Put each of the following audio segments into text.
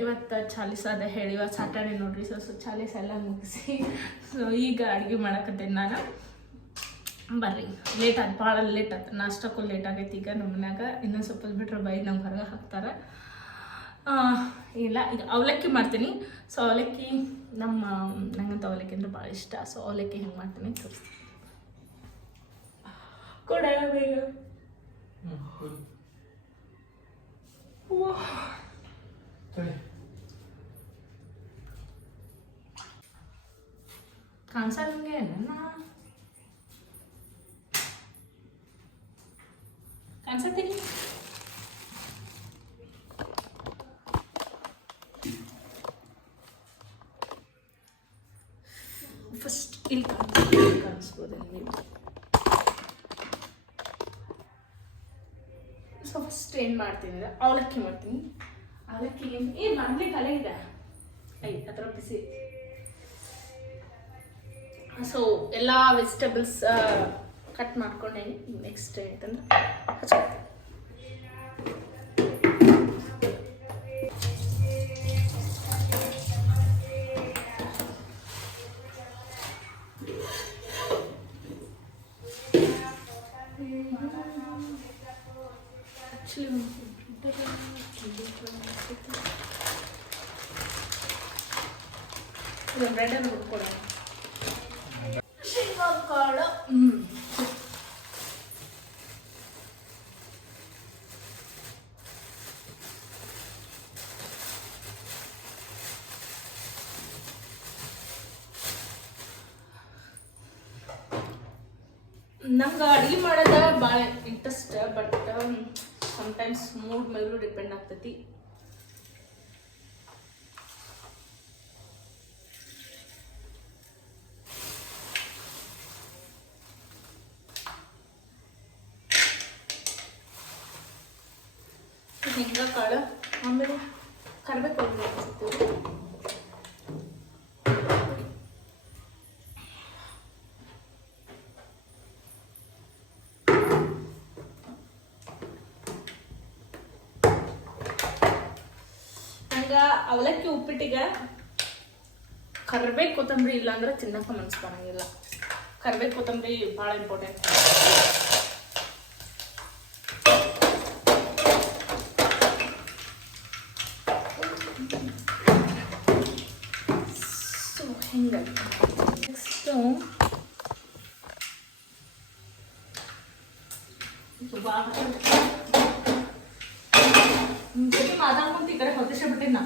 ಇವತ್ತು ಚಾಲೀಸ್ ಅದ ಹೇಳಿ ಇವತ್ತು ಸಾಟರ್ಡೆ ನೋಡ್ರಿ. ಸೊ ಚಾಲೀಸ್ ಎಲ್ಲ ಮುಗಿಸಿ ಸೊ ಈಗ ಅಡುಗೆ ಮಾಡಕತ್ತೇನೆ ನಾನು. ಬರ್ರಿ, ಲೇಟ್ ಆಯ್ತು, ಭಾಳ ಲೇಟ್ ಆಯ್ತು, ನಾಷ್ಟಕ್ಕೂ ಲೇಟ್ ಆಗೈತಿ. ಈಗ ನಮ್ಮ ಮನ್ಯಾಗ ಇನ್ನೊಂದು ಸ್ವಲ್ಪ ಬಿಟ್ರೆ ಬೈ ನಮ್ಗೆ ಹೊರಗೆ ಹಾಕ್ತಾರೆ. ಇಲ್ಲ, ಈಗ ಅವಲಕ್ಕಿ ಮಾಡ್ತೀನಿ. ಸೊ ಅವಲಕ್ಕಿ ನಂಗಂತ ಅವಲಕ್ಕಿ ಅಂದ್ರೆ ಭಾಳ ಇಷ್ಟ. ಸೊ ಅವಲಕ್ಕಿ ಹೆಂಗೆ ಮಾಡ್ತೀನಿ ತೋರಿಸ್ತೀನಿ. ಕೊಡ ಬೇಗ. ಕಾಣಿಸಲ್ಲ ನಿಮಗೆ? ಕಾಣಿಸತ್ತೀನಿ? ಫಸ್ಟ್ ಇಲ್ಲಿ ಕಾಣಿಸ್ಬೋದು ನೀವು. ಸೊ ಫಸ್ಟ್ ಏನು ಮಾಡ್ತೀನಿ ಅಂದರೆ ಅವಲಕ್ಕಿ ಮಾಡ್ತೀನಿ. ಅವಲಕ್ಕಿ ಮಾಡ್ಲಿಕ್ಕೆ ಅಲ್ಲೇ ಇದೆ ಅದರ ಬಿಸಿ. ಸೊ ಎಲ್ಲ ವೆಜಿಟೇಬಲ್ಸ್ ಕಟ್ ಮಾಡ್ಕೊಂಡೇನಿ. ನೆಕ್ಸ್ಟ್ ಏನಂತಂದ್ರೆ ಹಚ್ಕೊಳ್ತೀನಿ. ಬ್ರೆಡ್ ಹುಡ್ಕೊಡ ಶೇಂಗಾ ಕಾಳು. ನಂಗೆ ಅಡುಗೆ ಮಾಡೋದ ಭಾಳ ಇಂಟ್ರೆಸ್ಟ್. ಬಟ್ ಸಮ್ಟೈಮ್ಸ್ ಮೂಡ್ ಮೇಲೂ ಡಿಪೆಂಡ್ ಆಗ್ತೈತಿ. ಶೇಂಗಾ ಕಾಳು, ಆಮೇಲೆ ಕರಿಬೇವು ಅನ್ಸುತ್ತೆ. ಅವಲಕ್ಕಿ ಉಪ್ಪಿಟ್ಟಿಗೆ ಕರಿಬೇವು ಕೊತ್ತಂಬರಿ ಇಲ್ಲ ಅಂದ್ರೆ ತಿನ್ನಕ್ಕೆ ಮನ್ಸು ಬರಂಗಿಲ್ಲ. ಕರಿಬೇವು ಕೊತ್ತಂಬರಿ ಭಾಳ ಇಂಪಾರ್ಟೆಂಟ್. ಸೊ ಹಿಂಗೆ ನೆಕ್ಸ್ಟು ಮಾತಾಡ್ಕೊಂತ ಈ ಕಡೆ ಹೊತ್ತಿಸ ಬಿಟ್ಟಿನ.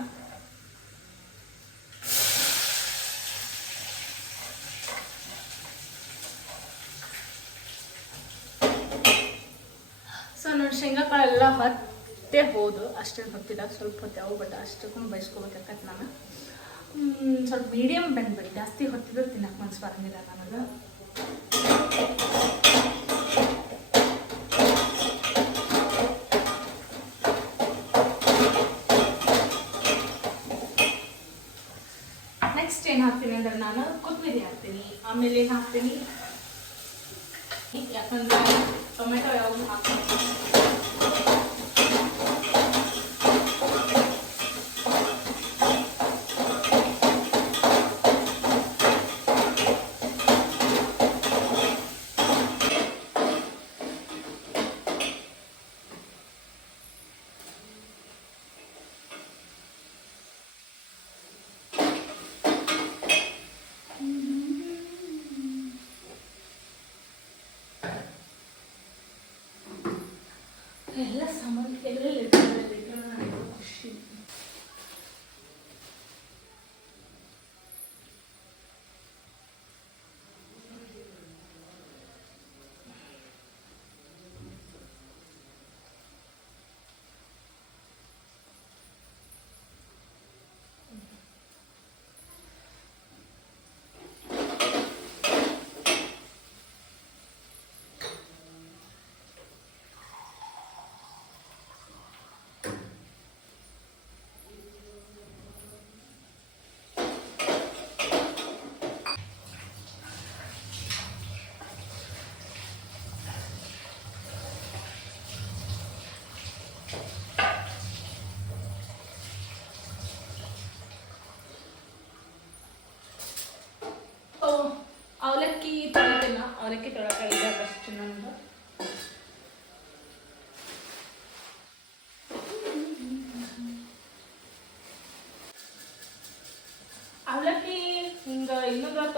ಸೊ ನೋಡಿ ಶೇಂಗಾ ಕಾಳೆಲ್ಲ ಹೊತ್ತೆ ಹೋದು. ಅಷ್ಟೇನು ಹೊತ್ತಿಲ್ಲ, ಸ್ವಲ್ಪ ಹೊತ್ತೆ ಅವು. ಬಟ್ ಅಷ್ಟಕ್ಕೂ ಬಯಸ್ಕೋಬೇಕಾಗತ್ತೆ ನಾನು. ಸ್ವಲ್ಪ ಮೀಡಿಯಮ್ ಬಂದ್ಬಿಡಿ, ಜಾಸ್ತಿ ಹೊತ್ತಿದ್ರೆ ತಿನ್ನಕ್ಕೆ ಮನ್ಸು ಬರಂಗಿಲ್ಲ ನನಗೆ. ನೆಕ್ಸ್ಟ್ ಏನು ಹಾಕ್ತೀನಿ ಅಂದ್ರೆ ನಾನು ಕೊತ್ತಂಬರಿ ಹಾಕ್ತೀನಿ. ಆಮೇಲೆ ಏನು ಹಾಕ್ತೀನಿ, ಯಾಕಂದ್ರೆ ಟೊಮೆಟೊ ಯಾವಾಗ ಹಾಕ್ತೀನಿ.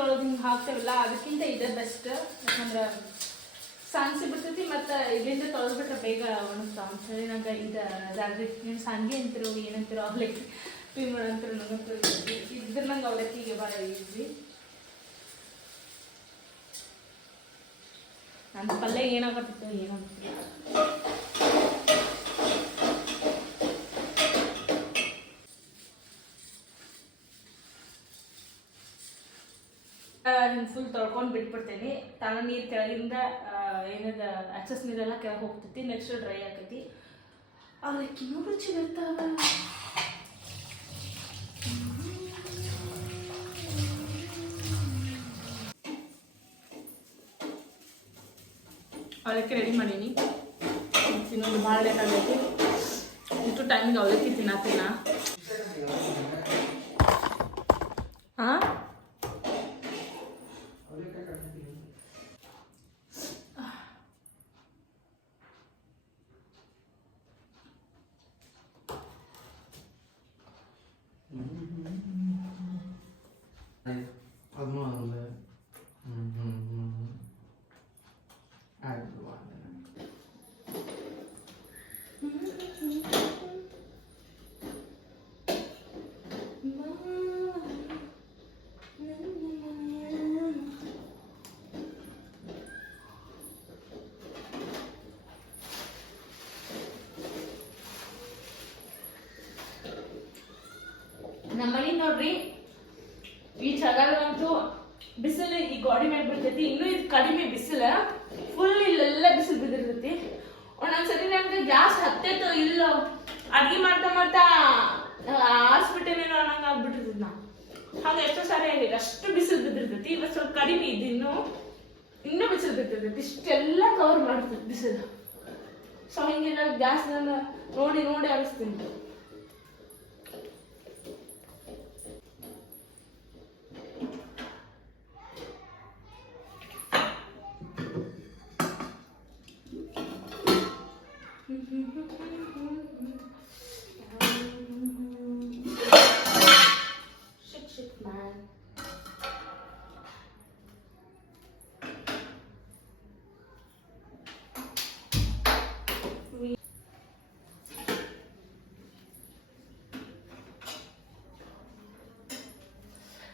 ತೊಳೆದು ಹಿಂಗೆ ಹಾಕ್ತೇವಲ್ಲ ಅದಕ್ಕಿಂತ ಇದೇ ಬೆಸ್ಟ್. ಯಾಕಂದ್ರೆ ಸಾನ್ಸಿ ಬಿಡ್ತೈತಿ ಮತ್ತು ಇಲ್ಲಿಂದ ತೊಳೆದ್ಬಿಟ್ರೆ ಬೇಗ ಒಣಗ್ತಾವ ಅಂಥೇಳಿ ನಂಗೆ ಇದು ಅದಾದ್ರೆ ನೀವು ಸಾಂಗೆ ಅಂತಿರೋ ಏನಂತಿರೋ ಅವಲಕ್ಕಿ ಪೀಮಳ ಅಂತಿರೋ ನಂಗಂತೂ ಇದ್ರ ನಂಗೆ ಅವಲಕ್ಕಿಗೆ ಭಾಳ ಈಸಿ. ನನ್ನ ಪಲ್ಯ ಏನಾಗತ್ತಿತ್ತು ಏನೋ ಹಿಂಗೆ ಫುಲ್ ತೊಳ್ಕೊಂಡು ಬಿಟ್ಬಿಡ್ತೇನೆ. ತಾನ ನೀರು ಕೆಳಗಿಂದ ಏನದ ಎಕ್ಸಸ್ ನೀರೆಲ್ಲ ಕೆಳಗೆ ಹೋಗ್ತೈತಿ. ನೆಕ್ಸ್ಟ್ ಡ್ರೈ ಆಕೈತಿ. ಅವಲಕ್ಕಿನೂ ರುಚಿ ಬರ್ತಾವ. ಅವಲಕ್ಕಿ ರೆಡಿ ಮಾಡೀನಿ. ಇನ್ನೊಂದು ಭಾಳ ಲೇಟ್ ಆಗೈತಿ. ಇಷ್ಟು ಟೈಮಿಗೆ ಅವಲಕ್ಕಿ ತಿನ್ನತ್ತಿನ. ಹಾಂ ನಮ್ಮನೆ ನೋಡ್ರಿ, ಈ ಜಾಗದಂತೂ ಬಿಸಿಲು ಈ ಗಾಡಿ ಮೇಲೆ ಬಿಡ್ತೈತಿ. ಇನ್ನೂ ಇದು ಕಡಿಮೆ ಬಿಸಿಲು, ಫುಲ್ ಇಲ್ಲೆಲ್ಲ ಬಿಸಿಲು ಬಿದ್ದಿರ್ತೈತಿ. ಒಂದೊಂದ್ಸರಿ ನಂಗೆ ಗ್ಯಾಸ್ ಹತ್ತೈತೋ ಇಲ್ಲ ಅಡ್ಗೆ ಮಾಡ್ತಾ ಮಾಡ್ತಾ ಆರಿಸ್ಬಿಟ್ಟೇನೇನೋ ಅನ್ನಂಗೆ ಆಗ್ಬಿಟ್ಟಿರ್ತೈತಿ. ನಾ ಹಾಗೆ ಎಷ್ಟೋ ಸಾರಿ ಆಗಿದೆ, ಅಷ್ಟು ಬಿಸಿಲು ಬಿದ್ದಿರ್ತೈತಿ. ಇವತ್ತು ಸ್ವಲ್ಪ ಕಡಿಮೆ ಇದೆ, ಇನ್ನೂ ಬಿಸಿಲು ಬಿದ್ದಿರ್ತೈತಿ. ಇಷ್ಟೆಲ್ಲ ಕವರ್ ಮಾಡ್ತೈತಿ ಬಿಸಿಲು. ಸೊ ಹಿಂಗೆಲ್ಲ ಗ್ಯಾಸ್ ನಾನು ನೋಡಿ ನೋಡಿ ಆರಿಸ್ತೀನಿ.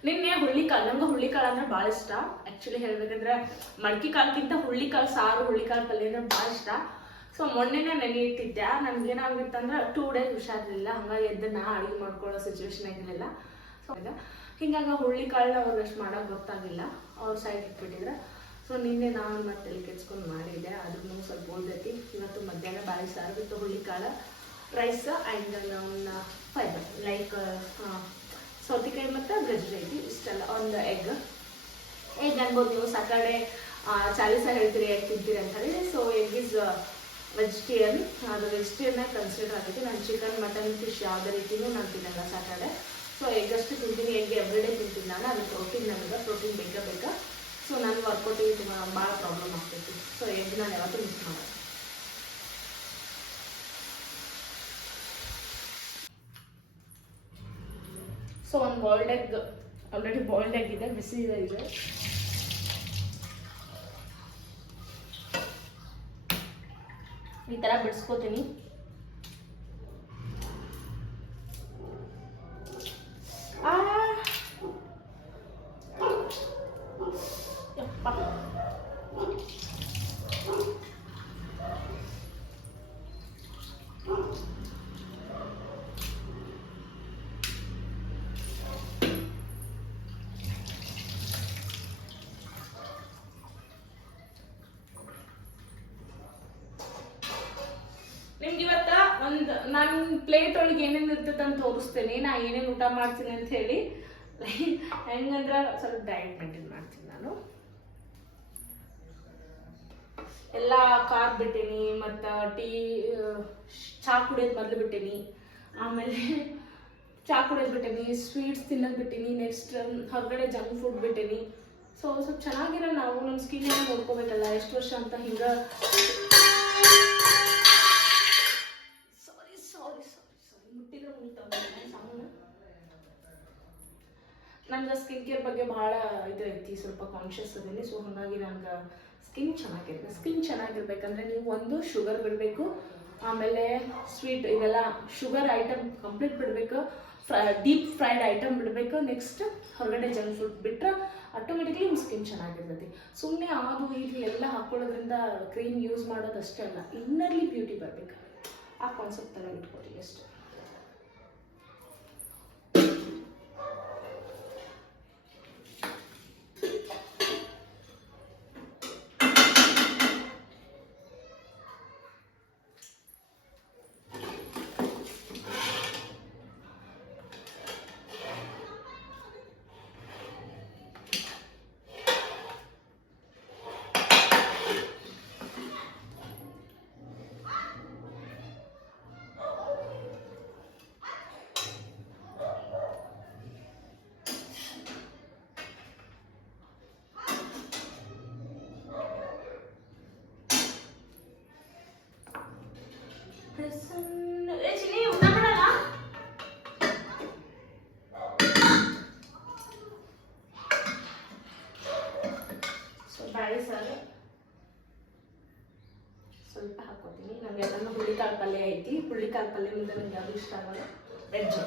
ನಿನ್ನೆ ಹುಳ್ಳಿಕಾಳು, ನಂಗೆ ಹುಳ್ಳಿಕಾಳು ಅಂದ್ರೆ ಭಾಳ ಇಷ್ಟ. ಆ್ಯಕ್ಚುಲಿ ಹೇಳ್ಬೇಕಂದ್ರೆ ಮಡ್ಕಿ ಕಾಳಕ್ಕಿಂತ ಹುಳ್ಳಿಕಾಳು ಸಾರು, ಹುಳ್ಳಿಕಾಳು ಪಲ್ಯ ಅಂದ್ರೆ ಭಾಳ ಇಷ್ಟ. ಸೊ ಮೊನ್ನೆನೇ ನೆನೆ ಇಟ್ಟಿದ್ದೆ. ನನ್ಗೇನಾಗಿತ್ತಂದ್ರೆ 2 days ಹುಷಾರಿರಲಿಲ್ಲ. ಹಂಗಾಗಿ ಎದ್ದನ್ನ ಅಡುಗೆ ಮಾಡ್ಕೊಳ್ಳೋ ಸಿಚುವೇಶನ್ ಆಗಿರಲಿಲ್ಲ. ಸೊ ಹಿಂಗಾಗಿ ಹುಳ್ಳಿಕಾಳನ್ನ ಅವ್ರಿಗೆ ಅಷ್ಟು ಮಾಡೋಕೆ ಗೊತ್ತಾಗಿಲ್ಲ, ಅವ್ರು ಸೈಡ್ ಇಟ್ಬಿಟ್ಟಿದ್ರೆ. ಸೊ ನಿನ್ನೆ ನಾನು ಮತ್ತೆ ತಲೆ ಕೆಡ್ಸ್ಕೊಂಡು ಮಾಡಿದ್ದೆ. ಅದನ್ನು ಸ್ವಲ್ಪ ಓದೈತಿ. ಇವತ್ತು ಮಧ್ಯಾಹ್ನ ಬಾಳೆ ಸಾರು ಬಿಟ್ಟು ಹುಳ್ಳಿಕಾಳು, ರೈಸ್ ಆ್ಯಂಡ್ ನನ್ನ ಫೈಬರ್ ಲೈಕ್ ಸೌತೆಕಾಯಿ ಮತ್ತು ಗಜ್ಜರಿ ಐತಿ. ಇಷ್ಟೆಲ್ಲ ಒಂದು ಎಗ್ ಅನ್ಬೋದು ನೀವು. ಸ್ಯಾಟರ್ಡೆ ಚಾಲೀಸ ಹೇಳ್ತೀರಿ, ಎಗ್ ತಿಂತೀರಿ ಅಂತ ಹೇಳಿ. ಸೊ ಎಗ್ ಇಸ್ ವೆಜಿಟೇರಿಯನ್, ಅದು ವೆಜಿಟೇರಿಯನ್ ಕನ್ಸಿಡರ್ ಆಗೈತಿ. ನಾನು ಚಿಕನ್, ಮಟನ್, ಫಿಶ್ ಯಾವುದೇ ರೀತಿಯೂ ನಾನು ತಿನ್ನಲ್ಲ ಸ್ಯಾಟರ್ಡೆ. ಸೊ ಎಗ್ ಅಷ್ಟು ತಿಂತೀನಿ. ಎಗ್ ಎವ್ರಿಡೇ ತಿಂತೀನಿ ನಾನು. ಅದು ಪ್ರೋಟೀನ್, ನನಗೆ ಪ್ರೋಟೀನ್ ಬೇಕಾ. ಸೊ ನಾನು ವರ್ಕೌಟಿಗೆ ತುಂಬ ಭಾಳ ಪ್ರಾಬ್ಲಮ್ ಆಗ್ತೈತಿ. ಸೊ ಎಗ್ ನಾನು ಯಾವತ್ತೂ ಮಿಸ್ ಮಾಡೋದು. ಸೊ ಒಂದು boiled egg, already boiled egg ಇದೆ, ಬಿಸಿ ಇದೆ. ಈ ಥರ ಬಿಡಿಸ್ಕೋತೀನಿ. ನಿಮ್ಗೆ ಇವತ್ತ ನಾನು ಪ್ಲೇಟ್ ಒಳಗೆ ಏನೇನು ಇರ್ತೈತೆ ಅಂತ ತೋರಿಸ್ತೇನೆ. ನಾ ಏನೇನು ಊಟ ಮಾಡ್ತೀನಿ ಅಂತ ಹೇಳಿ. ಹೆಂಗಂದ್ರೆ ಸ್ವಲ್ಪ ಡಯಟ್ ಮೇಂಟೈನ್ ಮಾಡ್ತೀನಿ ನಾನು. ಎಲ್ಲ ಕಾರ್ ಬಿಟ್ಟೇನಿ, ಮತ್ತು ಚಹಾ ಕುಡಿಯೋದು ಮೊದಲು ಬಿಟ್ಟೇನಿ. ಆಮೇಲೆ ಚಹಾ ಕುಡಿಯೋದು ಬಿಟ್ಟೇನಿ, ಸ್ವೀಟ್ಸ್ ತಿನ್ನೋದು ಬಿಟ್ಟೇನಿ. ನೆಕ್ಸ್ಟ್ ಹೊರಗಡೆ ಜಂಕ್ ಫುಡ್ ಬಿಟ್ಟೇನಿ. ಸೊ ಸ್ವಲ್ಪ ಚೆನ್ನಾಗಿರೋ ನಾವು ನಮ್ಮ ಸ್ಕಿನ್ ಎಲ್ಲ ನೋಡ್ಕೋಬೇಕಲ್ಲ. ಎಷ್ಟು ವರ್ಷ ಅಂತ ಹಿಂಗೆ ನಂಗೆ ಸ್ಕಿನ್ ಕೇರ್ ಬಗ್ಗೆ ಭಾಳ ಇದು ಐತಿ, ಸ್ವಲ್ಪ ಕಾನ್ಷಿಯಸ್ ಅದೀನಿ. ಸೊ ಹಾಗಾಗಿ ನಂಗೆ ಸ್ಕಿನ್ ಚೆನ್ನಾಗಿರ್ಬೇಕಂದ್ರೆ ನೀವು ಒಂದು ಶುಗರ್ ಬಿಡಬೇಕು, ಆಮೇಲೆ ಸ್ವೀಟ್ ಇವೆಲ್ಲ ಶುಗರ್ ಐಟಮ್ ಕಂಪ್ಲೀಟ್ ಬಿಡಬೇಕು, ಡೀಪ್ ಫ್ರೈಡ್ ಐಟಮ್ ಬಿಡಬೇಕು. ನೆಕ್ಸ್ಟ್ ಹೊರಗಡೆ ಜಂಕ್ ಫುಡ್ ಬಿಟ್ಟರೆ ಆಟೋಮೆಟಿಕ್ಲಿ ನಿಮ್ಮ ಸ್ಕಿನ್ ಚೆನ್ನಾಗಿರ್ತೈತಿ. ಸುಮ್ಮನೆ ಅದು ಇದು ಎಲ್ಲ ಹಾಕ್ಕೊಳ್ಳೋದ್ರಿಂದ ಕ್ರೀಮ್ ಯೂಸ್ ಮಾಡೋದು ಅಷ್ಟೇ ಅಲ್ಲ, ಇನ್ನರ್ಲಿ ಬ್ಯೂಟಿ ಬರಬೇಕು. ಆ ಕಾನ್ಸೆಪ್ಟ್ ಎಲ್ಲ ಇಟ್ಕೊಡಿ ಅಷ್ಟೇ. ಸ್ವಲ್ಪ ಹಾಕೋತೀನಿ. ನಮಗೆಲ್ಲನೂ ಹುಳ್ಳಿಕಾಳು ಪಲ್ಯ ಐತಿ. ಹುಳ್ಳಿಕಾಳು ಪಲ್ಯ ಮುಂದೆ ನನಗೆ ಯಾವುದು ಇಷ್ಟ ಆಗೋಲ್ಲ, ವೆಜ್.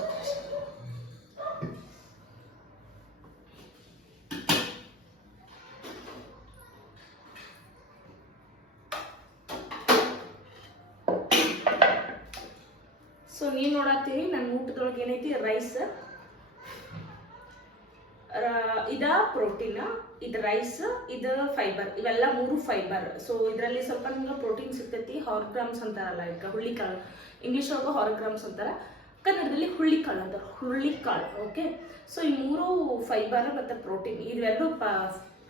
ಸೊ ನೀವು ನೋಡತ್ತೀವಿ ನನ್ನ ಊಟದೊಳಗೆ ಏನೈತಿ, ರೈಸ್, ಇದ ಪ್ರೋಟೀನ್, ಇದು ರೈಸ್, ಇದು ಫೈಬರ್, ಇವೆಲ್ಲ 3 ಫೈಬರ್. ಸೊ ಇದರಲ್ಲಿ ಸ್ವಲ್ಪ ನಿಮ್ಗೆ ಪ್ರೋಟೀನ್ ಸಿಗ್ತೈತಿ. ಹಾರ್ಗ್ರಾಮ್ಸ್ ಅಂತಾರಲ್ಲ, ಈಗ ಹುಳ್ಳಿಕಾಳು ಇಂಗ್ಲೀಷ್ ಒಳಗೆ ಹಾರ್ಗ್ರಾಮ್ಸ್ ಅಂತಾರ, ಕನ್ನಡದಲ್ಲಿ ಹುಳ್ಳಿಕಾಳು ಅಂತ, ಹುಳ್ಳಿಕಾಳು. ಓಕೆ, ಸೊ ಈ 3 ಫೈಬರ್ ಮತ್ತು ಪ್ರೋಟೀನ್, ಇವೆರಡು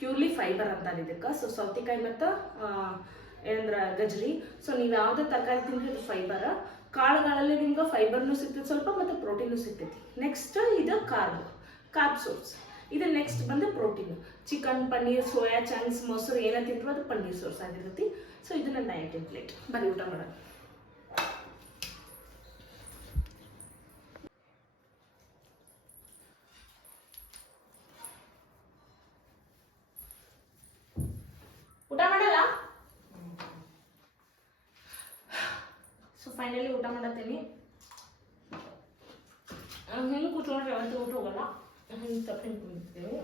ಪ್ಯೂರ್ಲಿ ಫೈಬರ್ ಅಂತಾರೆ ಇದಕ್ಕೆ. ಸೊ ಸೌತೆಕಾಯಿ ಮತ್ತು ಏನಂದ್ರೆ ಗಜ್ರಿ. ಸೊ ನೀವು ಯಾವುದೇ ತರಕಾರಿ ತಿಂದ್ರೆ ಇದು ಫೈಬರ್. ಕಾಳುಗಳಲ್ಲಿ ನಿಮ್ಗೆ ಫೈಬರ್ನು ಸಿಗ್ತೈತಿ ಸ್ವಲ್ಪ, ಮತ್ತು ಪ್ರೋಟೀನು ಸಿಗ್ತೈತಿ. ನೆಕ್ಸ್ಟ್ ಇದು ಕಾರ್ಬ್ ಸೋರ್ಸ್. ಇದು ನೆಕ್ಸ್ಟ್ ಬಂದು protein, chicken, paneer, soya chunks, ಮೊಸರು ಏನ ತಿಂದ್ರು ಅದು ಪನ್ನೀರ್ ಸೋರ್ಸ್ ಆಗಿರ್ತೈತಿ. ಸೊ ಇದು ನನ್ನ ಡಯಟ್ ಪ್ಲೇಟ್. ಬರೀ ಊಟ ಮಾಡೋಣ. ಊಟ ಮಾಡಲ್ಲ. ಸೊ ಫೈನಲಿ ಊಟ ಮಾಡತ್ತೀನಿ. ಹಿಂಗೆ ಕೂತ್ಕೊಂಡ್ರೆ ಯಾವತ್ತೂ ಊಟ ಹೋಗಲ್ಲ, ಹಿಂಗೆ ತಪ್ಪಿನ ಕುಂತಿದ್ದೇವೆ.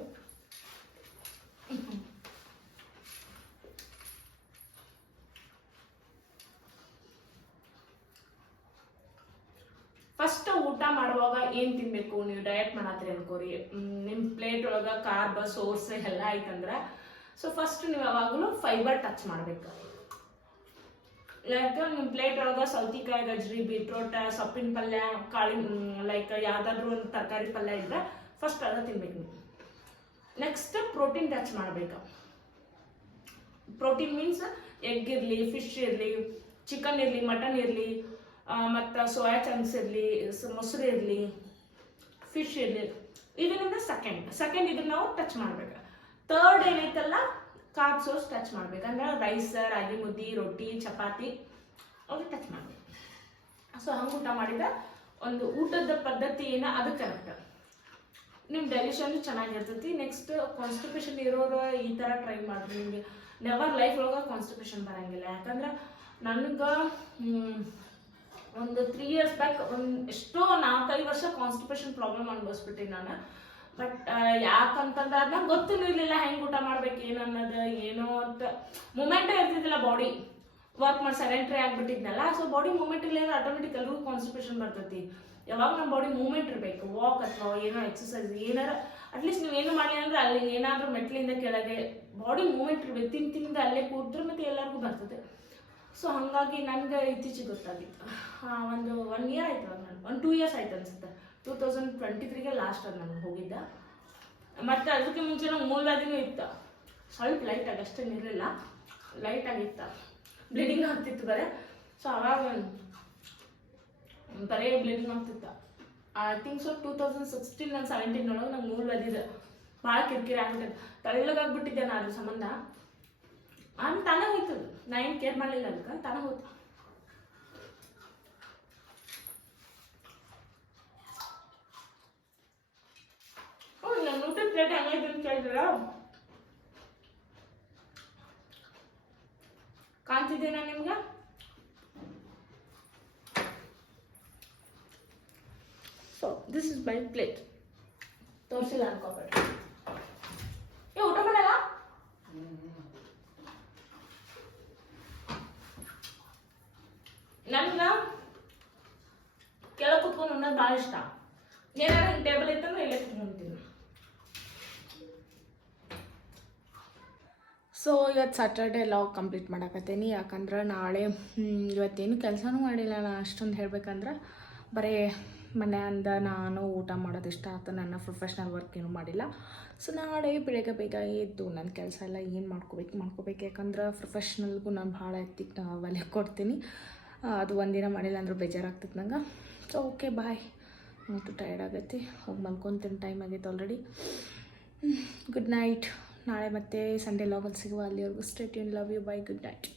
ಫಸ್ಟ್ ಊಟ ಮಾಡುವಾಗ ಏನು ತಿನ್ಬೇಕು, ನೀವು ಡಯಟ್ ಮಾಡತ್ತೀರಿ ಅನ್ಕೋರಿ, ನಿಮ್ಮ ಪ್ಲೇಟ್ ಒಳಗೆ ಕಾರ್ಬ್ ಸೋರ್ಸ್ ಎಲ್ಲ ಐತಂದ್ರೆ, ಸೊ ಫಸ್ಟ್ ನೀವು ಯಾವಾಗಲೂ ಫೈಬರ್ ಟಚ್ ಮಾಡ್ಬೇಕು. ಲೈಕ್ ನಿಮ್ಮ ಪ್ಲೇಟ್ ಒಳಗೆ ಸೌತೆಕಾಯಿ, ಗಜ್ರಿ, ಬೀಟ್ರೋಟ್, ಸೊಪ್ಪಿನ ಪಲ್ಯ, ಲೈಕ್ ಯಾವ್ದಾದ್ರು ಒಂದು ತರಕಾರಿ ಪಲ್ಯ ಇದ್ರೆ ಫಸ್ಟ್ ಅದ ತಿನ್ಬೇಕು ನೀವು. ನೆಕ್ಸ್ಟ್ ಪ್ರೋಟೀನ್ ಟಚ್ ಮಾಡ್ಬೇಕು. ಪ್ರೋಟೀನ್ ಮೀನ್ಸ್ ಎಗ್ ಇರಲಿ, ಫಿಶ್ ಇರಲಿ, ಚಿಕನ್ ಇರಲಿ, ಮಟನ್ ಇರಲಿ, ಮತ್ತು ಸೋಯಾ ಚಂಕ್ಸ್ ಇರಲಿ, ಮೊಸರು ಇರಲಿ, ಫಿಶ್ ಇರಲಿ. ಇದರಿಂದ ಸೆಕೆಂಡ್ ಇದನ್ನ ನಾವು ಟಚ್ ಮಾಡ್ಬೇಕು. ಥರ್ಡ್ ಏನೈತಲ್ಲ, ಕಾರ್ಬ್ ಸೋರ್ಸ್ ಟಚ್ ಮಾಡ್ಬೇಕು. ಅಂದ್ರೆ ರೈಸ್, ರಾಗಿ ಮುದ್ದೆ, ರೊಟ್ಟಿ, ಚಪಾತಿ ಅವ್ರು ಟಚ್ ಮಾಡ್ಬೇಕು. ಸೊ ಹಂಗೆ ಊಟ ಮಾಡಿದ ಒಂದು ಊಟದ ಪದ್ಧತಿ ಏನ ಅದು ಕರೆಕ್ಟ್, ನಿಮ್ಮ ಡೈಜೆಷನ್ ಚೆನ್ನಾಗಿರ್ತೈತಿ. ನೆಕ್ಸ್ಟ್ ಕಾನ್ಸ್ಟಿಪೇಷನ್ ಇರೋರು ಈ ಥರ ಟ್ರೈ ಮಾಡಿರಿ, ನಿಮಗೆ ನೆವರ್ ಲೈಫ್ ಒಳಗೆ ಕಾನ್ಸ್ಟಿಪೇಷನ್ ಬರೋಂಗಿಲ್ಲ. ಯಾಕಂದ್ರೆ ನನಗೆ ಒಂದು 3 years ಬ್ಯಾಕ್ ಎಷ್ಟೋ 4-5 ವರ್ಷ ಕಾನ್ಸ್ಟಿಪೇಷನ್ ಪ್ರಾಬ್ಲಮ್ ಅನ್ಭವಿಸ್ಬಿಟ್ಟಿನಿ ನಾನು. ಬಟ್ ಯಾಕಂತಂದ್ರೆ ಅದು ನಂಗೆ ಗೊತ್ತಿರಲಿಲ್ಲ ಹೆಂಗೆ ಊಟ ಮಾಡ್ಬೇಕು ಏನು ಅನ್ನೋದು, ಏನೋ ಅಂತ ಮೂಮೆಂಟೇ ಇರ್ತಿದ್ದಿಲ್ಲ. ಬಾಡಿ ವರ್ಕ್ ಮಾಡಿ ಸೆಡೆಂಟ್ರಿ ಆಗಿಬಿಟ್ಟಿದ್ನಲ್ಲ. ಸೊ ಬಾಡಿ ಮೂಮೆಂಟ್ ಇಲ್ಲ ಅಂದ್ರೆ ಆಟೋಮೆಟಿಕ್ ಎಲ್ರಿಗೂ ಕಾನ್ಸ್ಟಿಪೇಷನ್ ಬರ್ತೈತಿ. ಯಾವಾಗ ನಮ್ಮ ಬಾಡಿ ಮೂವ್ಮೆಂಟ್ ಇರಬೇಕು, ವಾಕ್ ಅಥವಾ ಏನೋ ಎಕ್ಸಸೈಸ್ ಏನಾರ, ಅಟ್ಲೀಸ್ಟ್ ನೀವು ಏನು ಮಾಡಿ ಅಂದ್ರೆ ಅಲ್ಲಿ ಏನಾದರೂ ಮೆಟ್ಲಿಂದ ಕೆಳಗೆ ಬಾಡಿ ಮೂವ್ಮೆಂಟ್ ಇರಬೇಕು. ತಿಂದ ಅಲ್ಲೇ ಕೂತ್ರೆ ಮತ್ತೆ ಎಲ್ಲರಿಗೂ ಬರ್ತದೆ. ಸೊ ಹಾಗಾಗಿ ನನಗೆ ಇತ್ತೀಚೆಗೆ ಗೊತ್ತಾಗಿತ್ತು. ಒಂದು 1 year ಆಯ್ತು, ನಾನು 2 years ಆಯ್ತು ಅನ್ಸುತ್ತೆ. 2023ಗೆ ಲಾಸ್ಟ್ ಅದು ನಾನು ಹೋಗಿದ್ದೆ. ಮತ್ತು ಅದಕ್ಕೆ ಮುಂಚೆ ನಂಗೆ ಮೂಲವ್ಯಾಧಿನೂ ಇತ್ತು, ಸ್ವಲ್ಪ ಲೈಟಾಗಿ, ಅಷ್ಟೇನು ಇರಲಿಲ್ಲ, ಲೈಟಾಗಿತ್ತು, ಬ್ಲೀಡಿಂಗ್ ಆಗ್ತಿತ್ತು ಬರೀ. ಸೊ ಅವಾಗ ಬರೀ ಬ್ಲೀಡಿಂಗ್ ಆಗ್ತಿತ್ತು. ಐ ಥಿಂಕ್ ಸೊ 2016 and 17 ಒಳಗೆ ನಂಗೆ ಮೂಲವ್ಯಾಧಿದೆ ಭಾಳ ಕಿರಿಕಿರಿ ಆಗ್ಬಿಟ್ಟಿದೆ. ತೆಳ್ಳಗಾಗ್ಬಿಟ್ಟಿದ್ದೆ ನಾನು ಅದ್ರ ಸಂಬಂಧ. ಆಮೇಲೆ ತಾನೇ ಹೋಯ್ತು, ನಾ ಏನು ಕೇರ್ ಮಾಡಲಿಲ್ಲ, ಅದಕ್ಕೆ ತಾನೇ ಹೋಯ್ತು. ನಾನು ಪ್ಲೇಟ್ ಹೆಂಗೈತೆ ಅಂತ ಕೇಳಿದ್ರ ಕಾಣ್ತಿದ್ದೇನಾ ನಿಮ್ಗೆ? So this is my plate. ತೋರಿಸಿಲ್ಲ ಅನ್ಕೋಬೇಡ್ರಿ. ಊಟ ಮಾಡಲ್ಲ? ನಮ್ಗೆ ಕೆಳಗೆ ಕುತ್ಕೊಂಡು ಉಣ್ಣೋದು ಭಾಳ ಇಷ್ಟ. ಏನಾರ ಟೇಬಲ್ ಇತ್ತಂದ್ರೆ ಇಲ್ಲೇ ಕುತ್ಕೊಂತೀನಿ. ಸೊ ಇವತ್ತು ಸ್ಯಾಟರ್ಡೆ ಲಾಗ್ ಕಂಪ್ಲೀಟ್ ಮಾಡಕತ್ತೀನಿ. ಯಾಕಂದ್ರೆ ನಾಳೆ ಇವತ್ತೇನು ಕೆಲಸನೂ ಮಾಡಿಲ್ಲ ನಾನು ಅಷ್ಟೊಂದು ಹೇಳ್ಬೇಕಂದ್ರೆ. ಬರೀ ಮನೆಯಿಂದ ನಾನು ಊಟ ಮಾಡೋದು ಇಷ್ಟ ಆಯ್ತು. ನನ್ನ ಪ್ರೊಫೆಷ್ನಲ್ ವರ್ಕ್ ಏನೂ ಮಾಡಿಲ್ಲ. ಸೊ ನಾಳೆ ಬೆಳಗ್ಗೆ ಬೇಗ ಎದ್ದು ನನ್ನ ಕೆಲಸ ಎಲ್ಲ ಏನು ಮಾಡ್ಕೋಬೇಕು. ಯಾಕಂದ್ರೆ ಪ್ರೊಫೆಷ್ನಲ್ಗೂ ನಾನು ಭಾಳ ಒಲೆ ಕೊಡ್ತೀನಿ. ಅದು ಒಂದಿನ ಮಾಡಿಲ್ಲ ಅಂದ್ರೆ ಬೇಜಾರಾಗ್ತದೆ ನಂಗೆ. So okay bye. ಮತ್ತು ಟೈರ್ಡ್ ಆಗೈತಿ, ಹೋಗಿ ಮಲ್ಕೊತೀನಿ. ಟೈಮ್ ಆಗೈತೆ ಆಲ್ರೆಡಿ. Good night. ನಾಳೆ ಮತ್ತೆ ಸಂಡೇ ಲಾಗಲ್ಲಿ ಸಿಗುವ. ಅಲ್ಲಿವರೆಗೂ stay tune. Love you. Bye. Good night.